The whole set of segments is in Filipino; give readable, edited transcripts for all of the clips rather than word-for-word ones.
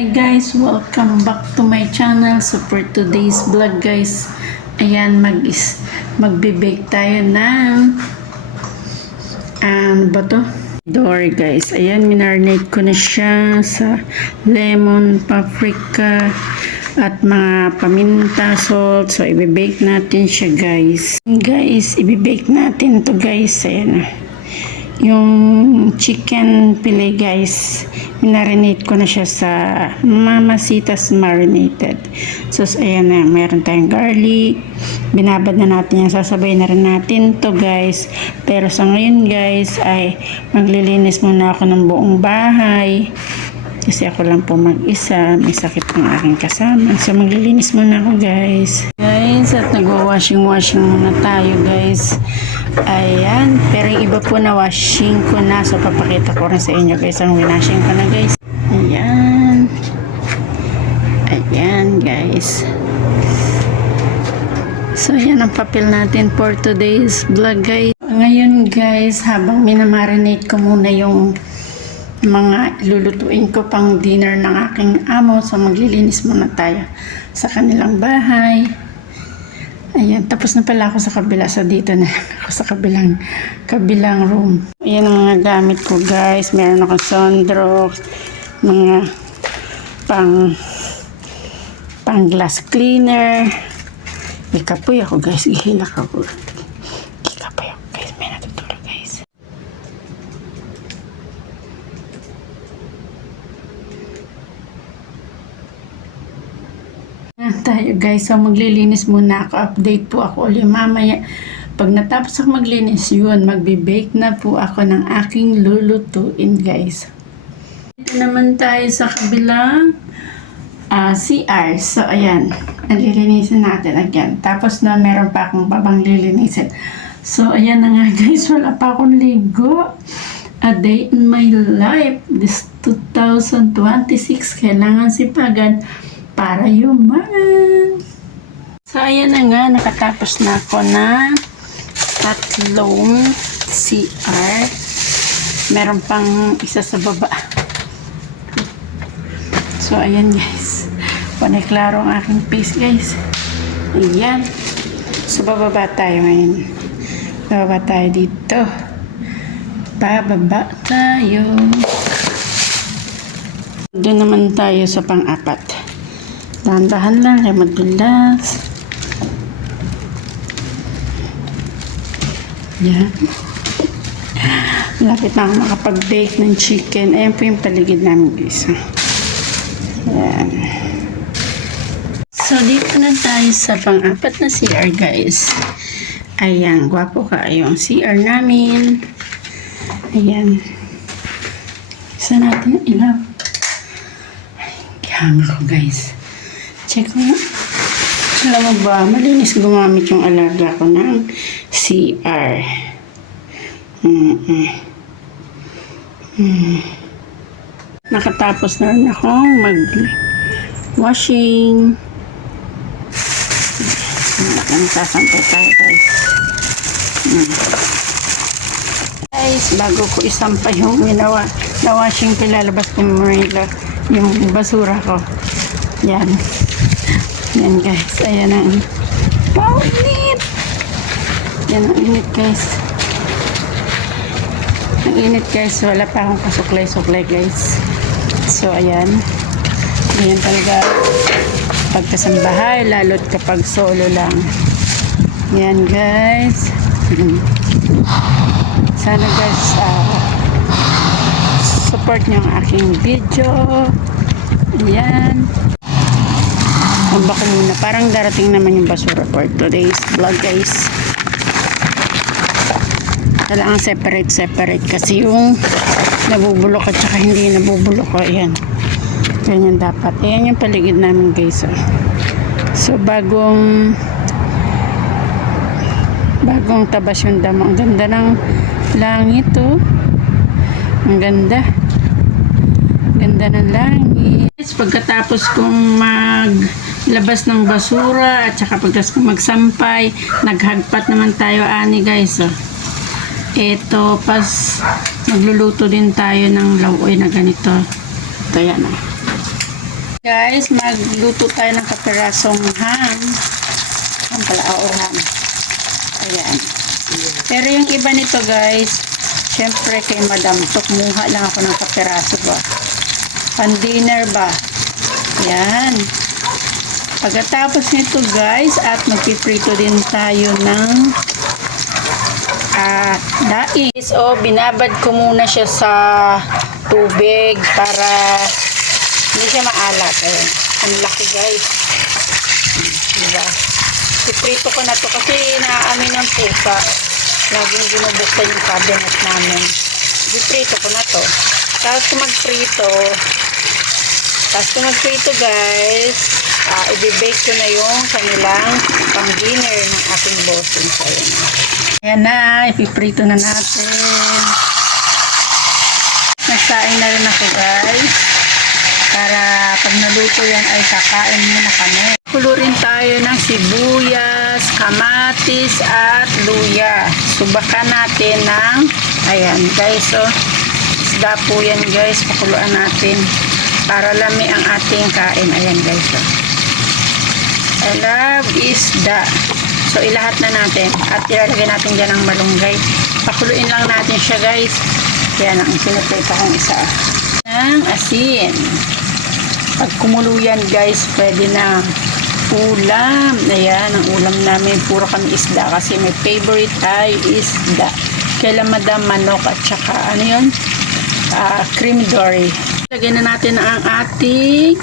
Hi guys, welcome back to my channel. So for today's vlog guys, ayan magbe-bake tayo ng ba to? Door guys. Ayan, minarinate ko na siya sa lemon, paprika at mga paminta, salt. So ibe-bake natin siya guys. Guys, ibe-bake natin to guys. Ayan. Yung chicken fillet guys, minarinate ko na siya sa Mamacita's marinated. So ayan na, meron tayong garlic, binabad na natin yan, sasabay na rin natin to guys. Pero sa ngayon guys ay maglilinis muna ako ng buong bahay kasi ako lang po mag-isa, may sakit ng aking kasama. So maglilinis muna ako guys at nagwa-washing muna tayo guys. Ayan, pero yung iba po na washing ko na, so papakita ko rin sa inyo guys ang winashing ko na guys. Ayan guys, so ayan ang papel natin for today's vlog guys. Ngayon guys, habang minamarinate ko muna yung mga lulutuin ko pang dinner ng aking amo, so maglilinis muna tayo sa kanilang bahay. Ayan, tapos na pala ako sa kabila, so dito na ako sa kabilang room. Ayan ang mga gamit ko guys, meron akong Sondrox, mga pang glass cleaner. Ikapoy ako guys, ihilak ako. Ikapoy ako guys, may natutulog guys. Tayo guys, so maglilinis muna ako, update po ako ulit mamaya. Pag natapos ako maglinis, yun, magbe-bake na po ako ng aking lulutuin guys. Ito naman tayo sa kabilang CR. So ayan, nalilinisin natin again. Tapos na meron pa akong babang lilinisin. So ayan na nga guys, wala pa akong ligo. A day in my life, this 2026, kailangan sipagan para yumaman. So ayan na nga, nakatapos na ako ng tatlong CR. Meron pang isa sa baba. So ayan guys, paniklaro ang aking face guys. Ayan, so bababa tayo ngayon. Bababa tayo dito. Bababa tayo. Doon naman tayo sa pang-apat. Dahan-dahan lang, kaya madulas. Yan. Lapit na ako makapag-bake ng chicken. Ayan po yung paligid namin guys. Ayan. So, dito na tayo sa pang-apat na CR guys. Ayan, gwapo ka yung CR namin. Ayan. Isa natin ang ilaw. Kaya ako guys. Check mo. Alam mo ba, malinis gumamit yung alaga ko ng CR. Nakatapos na rin akong mag-washing. Nagsasampay tayo guys. Guys, bago ko isampay yung na-washing ko, lalabas ko muna yung basura ko. Yan. Yan guys. Ayan ang init. Yan ang init guys. Ang init guys. Wala pa akong kasuklay-suklay guys. So ayan. Ayan talaga pagkasambahay. Lalo't kapag solo lang. Yan guys. Sana guys support nyo ang aking video. Ayan. Aba ko muna. Parang darating naman yung basura for today's vlog guys. Kailangan separate kasi yung nabubulok at saka hindi nabubulok. Ayan. Ganyan dapat. Ayan yung paligid namin guys. So bagong tabas yung damo. Ang ganda ng langit oh. Ang ganda. Ganda ng langit. Pagkatapos kong maglabas ng basura at saka pagkatapos kong magsampay, naghagpat naman tayo ani guys. Ito, magluluto din tayo ng lawoy na ganito. Ito yan. Guys, magluto tayo ng kapirasong ham. Ham pala, oo, ham. Ayan. Pero yung iba nito guys, syempre kay Madam Tok, muha lang ako ng kapiraso ba. Pan-dinner ba? Ayan. Pagkatapos nito guys, at magpiprito din tayo ng daing. So, binabad ko muna siya sa tubig para hindi siya maalat. Ayan. Ang laki guys. Diba? Iprito ko na to kasi naaamin ng pusa. Laging binubuksan yung cabinet namin. Iprito ko na to. Tapos kung magprito guys, i-bake ko na yung kanilang pang dinner ng ating bossing. So, ayan na, ipiprito na natin. Nagsaing na rin ako guys. Para pag naluto yan ay kakain muna kami. Kulurin tayo ng sibuyas, kamatis at luya. Subakan natin ng, ayan guys, so isda po yan guys, pakuluan natin para lami ang ating kain. Ayan guys, so I love isda. So ilahat na natin at ilalagay natin dyan ang malunggay. Pakuluin lang natin siya guys. Yan ang sinuprito kong isa ng asin. Pag kumulo yan guys, pwede na ulam. Ayan, ang ulam namin puro kami isda kasi may favorite ay isda. Kailan Madam manok at saka ano yun? Cream dory. Lagyan na natin ang ating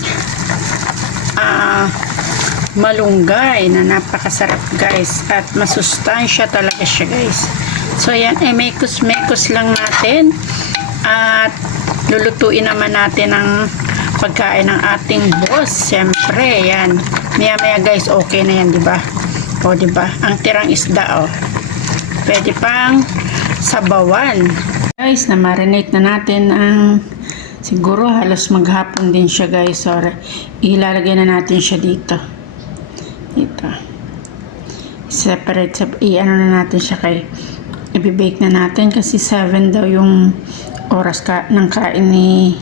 malunggay na napakasarap guys at masustansya talaga siya guys. So ayan, mekos-mekos lang natin at lulutuin naman natin ang pagkain ng ating boss. Siyempre, yan. Maya-maya guys, okay na yan, diba? O, diba? Ang tirang isda, o. Pwede pang sabawan. Guys, na-marinate na natin ang siguro halos maghapon din siya guys. So, ilalagay na natin siya dito. Dito. Separate, i-ano na natin siya kay i-bake na natin kasi 7 daw yung oras ng kain ni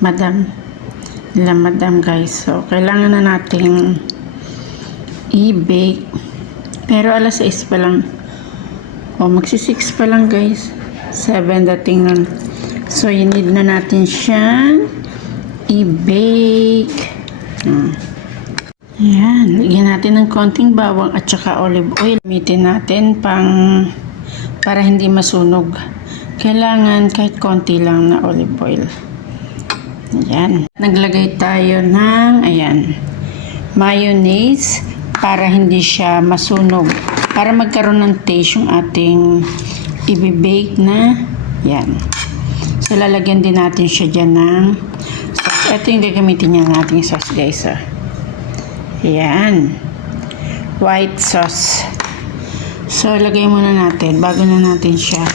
Madam guys. So, kailangan na nating i-bake. Pero alas 6 pa lang. O, magsi-6 pa lang guys. 7 dating nun. So, you need na natin siyang i-bake. Ayan. Lagyan natin ng konting bawang at saka olive oil. Gamitin natin para hindi masunog. Kailangan kahit konti lang na olive oil. Ayan. Naglagay tayo ng, ayan, mayonnaise para hindi siya masunog. Para magkaroon ng taste yung ating i-bake na, yan. So, lalagyan din natin siya dyan ng sauce. Ito yung gagamitin niya nating sauce, guys. Ayan. White sauce. So, lagay muna natin bago na natin siya.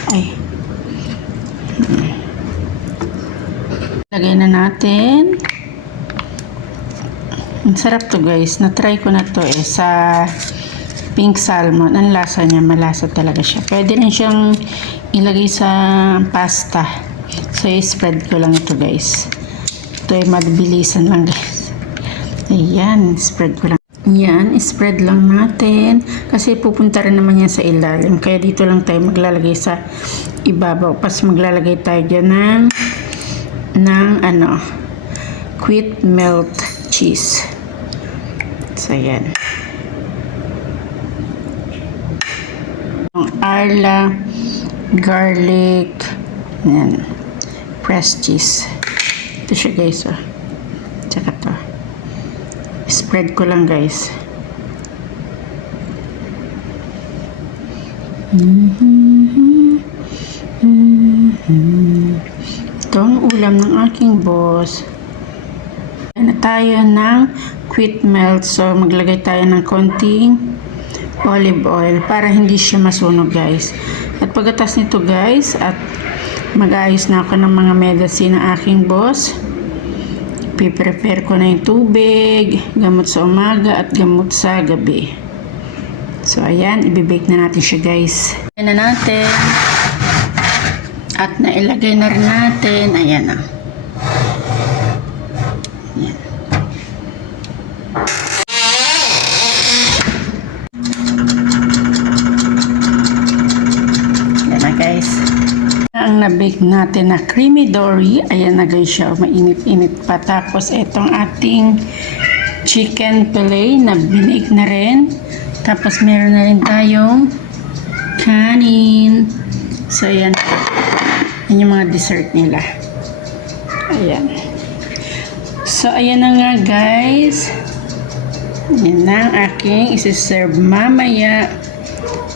Lagay na natin. Ang sarap to guys. Na-try ko na to sa pink salmon. Ang lasa niya. Malasa talaga siya. Pwede rin siyang ilagay sa pasta. So, i-spread ko lang ito guys. Ito ay mabilisan lang guys. Ayan. Spread ko lang. Yan. Spread lang natin. Kasi pupunta rin naman yan sa ilalim. Kaya dito lang tayo maglalagay sa ibabaw. Pas maglalagay tayo dyan ng quick melt cheese. So, yan. Arla, garlic, yan. Pressed cheese. Ito siya guys, oh. Tsaka to. Spread ko lang guys. Ito ang ulam ng aking boss. Na tayo ng quick melt. So, maglagay tayo ng konting olive oil para hindi siya masunog guys. At pagkatas nito guys, at mag-ayos na ako ng mga medicine ng aking boss. Piprepare ko na yung tubig, gamot sa umaga at gamot sa gabi. So, ayan, ibibake na natin siya guys. Ayan na natin. At nailagay na rin natin. Ayan na. Ayan. ang na-bake natin na creamy dory. Ayan na guys siya, mainit-init pa. Tapos itong ating chicken fillet na binake na rin. Tapos meron na rin tayong kanin. So ayan. Yan yung mga dessert nila. Ayan. So ayan na nga guys. Yan na ang aking isi-serve mamaya.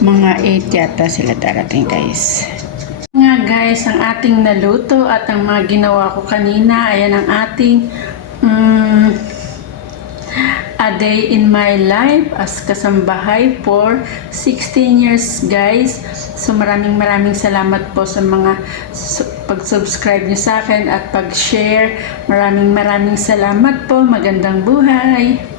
Mga 8 yata sila darating guys. Nga guys, ang ating naluto at ang mga ginawa ko kanina, ayan ang ating a day in my life as kasambahay for 16 years guys. So maraming salamat po sa mga pag-subscribe niyo sa akin at pag-share. Maraming salamat po. Magandang buhay!